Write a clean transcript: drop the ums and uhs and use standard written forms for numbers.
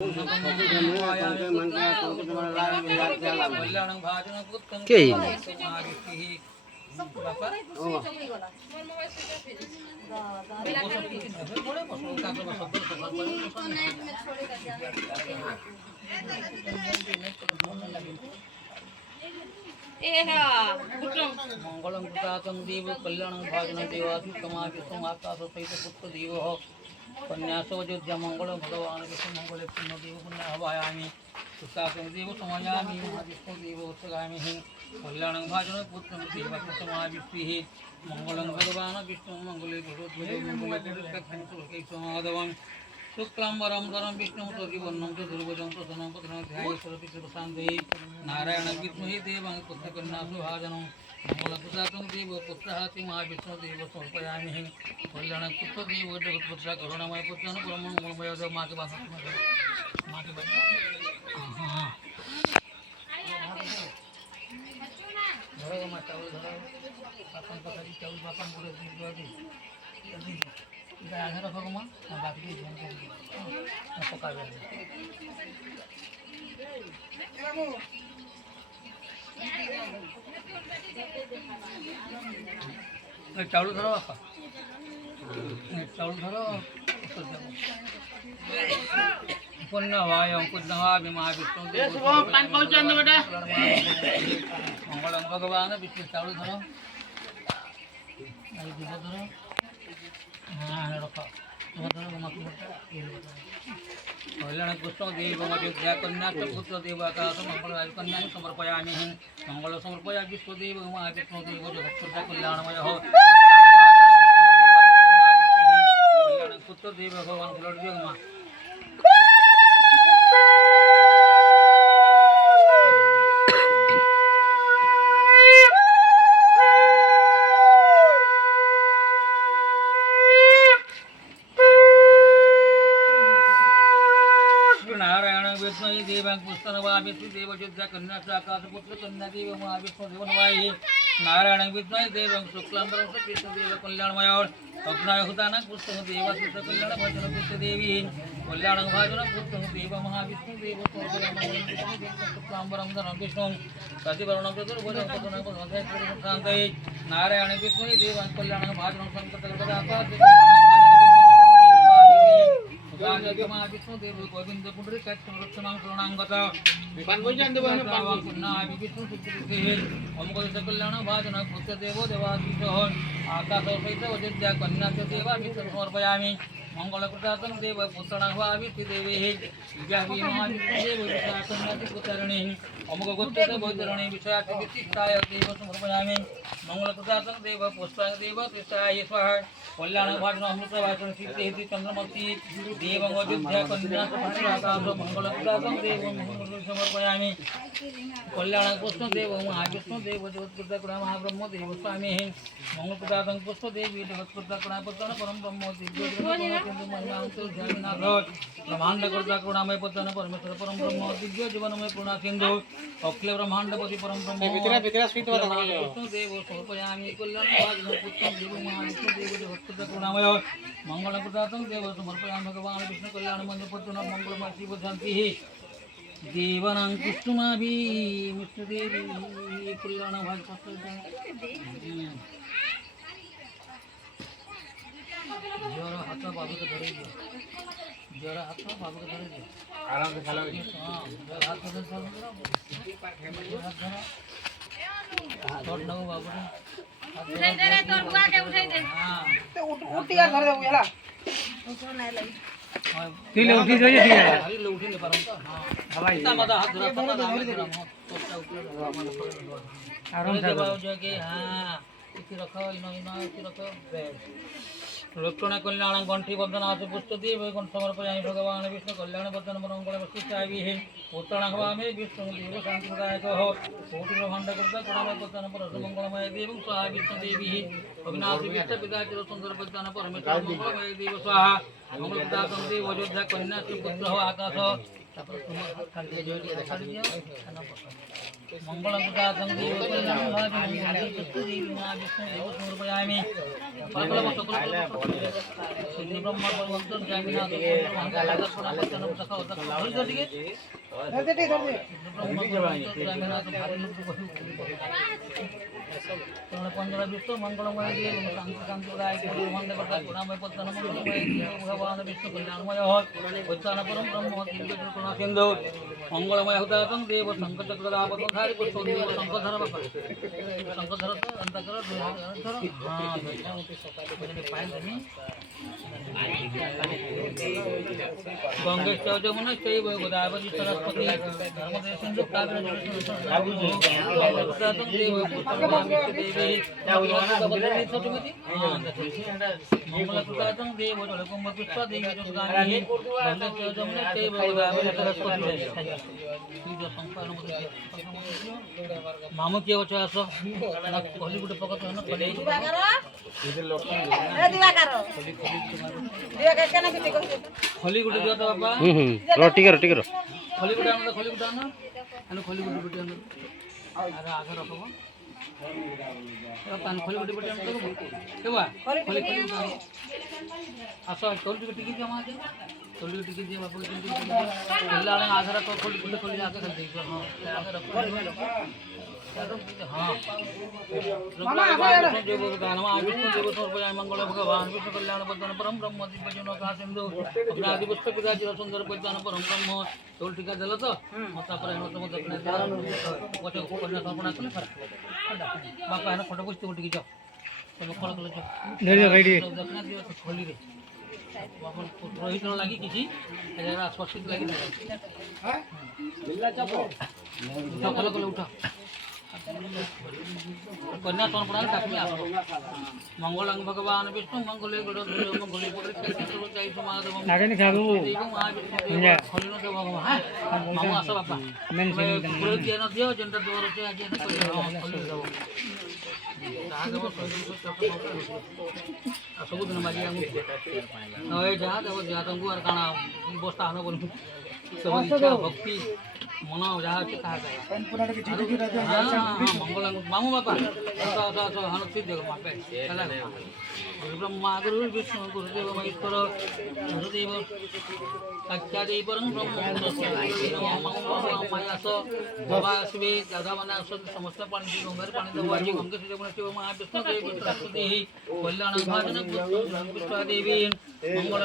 के मंगलम कृतातं देव कल्याणं भाजनं देवाधिकमापि समाकाश सहित पुत्र देव कन्यासो अयोध्या मंगल भगवान विष्णु मंगल पुण्य देव पुण्य हवायामि कृतातं देव समायामि महाविष्णु देव उत्सगामि कल्याणं भाजनं पुत्रं देवकृतमाविष्णुः मंगलं भगवान विष्णु मंगले भगवद्गुरु मंगले शुक्लांबरं धरं विष्णुं सजीवन्नं चतुर्भुजं प्रसन्नं पद्मं ध्याये सर्वपितृशान्ते नारायणं विद्महे देवां पुत्रकन्यासुभाजनं मंगलकृतातं देव पुत्रहाति महाविष्णु देव समर्पयामि कल्याणं पुत्रदेव जगत्पुत्र करुणामय पुत्रं परममंगलमय देव माँ के पास माँ के पास धरो माँ चावल धरो पापन पकड़ी चावल पापन पूरे जल्दी आधा रखो माँ बाकी ध्यान पका चावल धरो बापा चावल धरो पुण्य हवाय पुण्य हवा महाविष्णु मंगलम भगवान विष्णु चावल धरो धरो हाँ रखो कल्याण कृष्ण देव अयोध्या कन्या पुत्र देव आकाश मंगल कन्या समर्पयामि मंगल समर्पया विश्वदेव महाविष्णुदेव जगत्पुत्र कल्याणमय कल्याण पुत्र देव भगवान माँ देवां पुस्तनवामि देव युद्ध कन्या आकाश पुत्र कन्या देव महाविष्णु देव नवाई नारायण विद्महे देवं शुक्लांबरं विष्णु देव कल्याणमय अग्नाय हुतानं पुत्र देव पुत्र कल्याण भजन पुत्र देवी कल्याण भाजन पुत्र देव महाविष्णु देव शुक्लांबरं धनं विष्णु सतिवर्णं चतुर्भुजं पद्मनाभं नारायण विद्महे देवां कल्याण भाजन संकटकरदाता विष्णु देव गोविंद पुंडरी संरक्षणां शरणांगत विष्णु सुखी कल्याण भाजन पुत्र देवो देवाधीश आकाश सहित अयोध्या कन्या देवा समर्पयामि मंगलकृतातं देव पुत्रणाभाविति देवे महाविष्णुदेव विशाकन्याति पुत्रणे अमुकगोत्रे भोजरणे विषयाति विशिष्टाय देव समर्पयामि मंगलकृतातं देव पुष्पाय देव कृष्णाय स्वाहा कल्याण भाजन अमृत भाषण सिद्धि चंद्रमती देव अयोध्या कन्या मंगलकृतातं देव समर्पयामि कल्याण कृष्ण देव महाविष्णु देव जगत्कृता महाब्रह्म देव स्वामी मंगलकृतातं पुष्प देवी जगत्कृता पुत्र परम ब्रह्म दिव्य ब्रह्मांड करता करुणामय पतन परमेश्वर परम ब्रह्म दिव्य जीवनमय पूर्णा सिंधु अखिल ब्रह्मांडपति परम ब्रह्म विष्णु देव समर्पयामि कल्याण पुत्र देव महाविष्णु देव जगत्कृता करुणामय मंगलकृतातं देव समर्पयामि भगवान विष्णु कल्याण मंगलपतन मंगलमय शिव शांति देवानां कुसुमाभि विष्णुदेवी कल्याण भागवत जोर हाथ बाबू को धरे दियो जोर हाथ बाबू को धरे दियो आराम से खालो हां जोर हाथ से चल छोड़ न बाबू उठाई दे रे तोर बुआ के उठाई दे हां तो उठी यार धर दे बुला उसको नहीं लगी तिले उठी जाइए ठीक है तिले उठी नहीं पारम तो हां भाई इतना मत हाथ धरा तो तोटा ऊपर आराम से जो के हां इति रखो इनो इति रखो लक्षण कल्याण गंठी बंधन आस पुष्प देव समर्पयामि भगवान विष्णु कल्याण बंधन मंगल वशिष्ठावि उत्तरण हवामि विष्णु देव शांतिदायक कोटि ब्रह्मांड कृता करुणामय बंधन परम मंगलमय देव स्वाहा विष्णु देवी अविनाशी विष्ट पिता चिर सुंदर पद्मन परमेश्वर मंगलमय देव स्वाहा मंगल पिता तंदे अयोध्या कन्या श्री पुत्र हो आकाश मंगल पिता तंदे समर्पयामि ब्रह्म परमंत्र जामिनाथ पंद्रह विष्णु मंगलमय देव शांति शांतिदाय वंदे गुणामय पद्म मंगलमय भगवान विष्णु कल्याणमय उत्थान परम ब्रह्म दिव्य करुणा सिंधु मंगलमय हुदातं देव शंकर चक्रधारी पुष्पदेव शंकरधर शंकरधर अंतकर हां गंगे जमुना चैव गोदावरी सरस्वती नर्मदे सिंधु कावेरी देव देवी मंगलकृतातं देव जलकुंभपुष्प देवी दुर्गानि गंगे जमुना चैव गोदावरी सरस्वती मामू के वचा असो कोली गुटे पकत न कोली खोली गुटे दियो तो बाबा रो टिकर खोली गुटे आनो खोली गुटे आनो अरे आगे रखो पान खोली गुटे गुटे आनो तो केवा खोली आसो खोली गुटे टिकी जमा दे खोली गुटे टिकी दे बाबू टिकी एल्ला आगे रखो खोली आगे कर दे हां आगे रखो हाँ देव मंगल भगवान विष्णु कल्याण बदन परम ब्रह्म दिव्य जनो का सिंधु अपराधि पुष्प पिता चिर सुंदर बदन परम ब्रह्म तोल टीका देल तो मता पर हम तुम दक्षिण गोटे कन्या समर्पण कले बापा है फोटो पुष्टि उठी जाओ सब खोल खोल जाओ दक्षिण दियो खोली रे बापन रोहित न लागी किसी एरा स्पर्शित लागी हां बिल्ला चापो उठा खोल खोल उठा कन्या समर्पण टाकमी आसो मंगल भगवान विष्णु मंगले गड़ मंगले पड़े चाई समाधव नागनी खाबू खलिनो देव भगवान मामू आसो बापा पुरो दिया न दियो जेंटा दोर से आगे न खली देव दागव सब दिन मारी आमु नय जा देव जा तंगु आर काना बस्ता हन बोल सब इच्छा भक्ति मन जहाँ अच्छे कहा मंगल मामू बापा हनुति देव बापे ब्रह्मा गुरु विष्णु गुरुदेव महेश्वर गुरुदेव कात्यादेव ब्रह्म मायास बाबा शिवे दादा मना समस्त पानी गंगार पानी देव आज गंगे शिव शिव महाविष्णु देव सरस्वती कल्याण भाजन देवी मंगल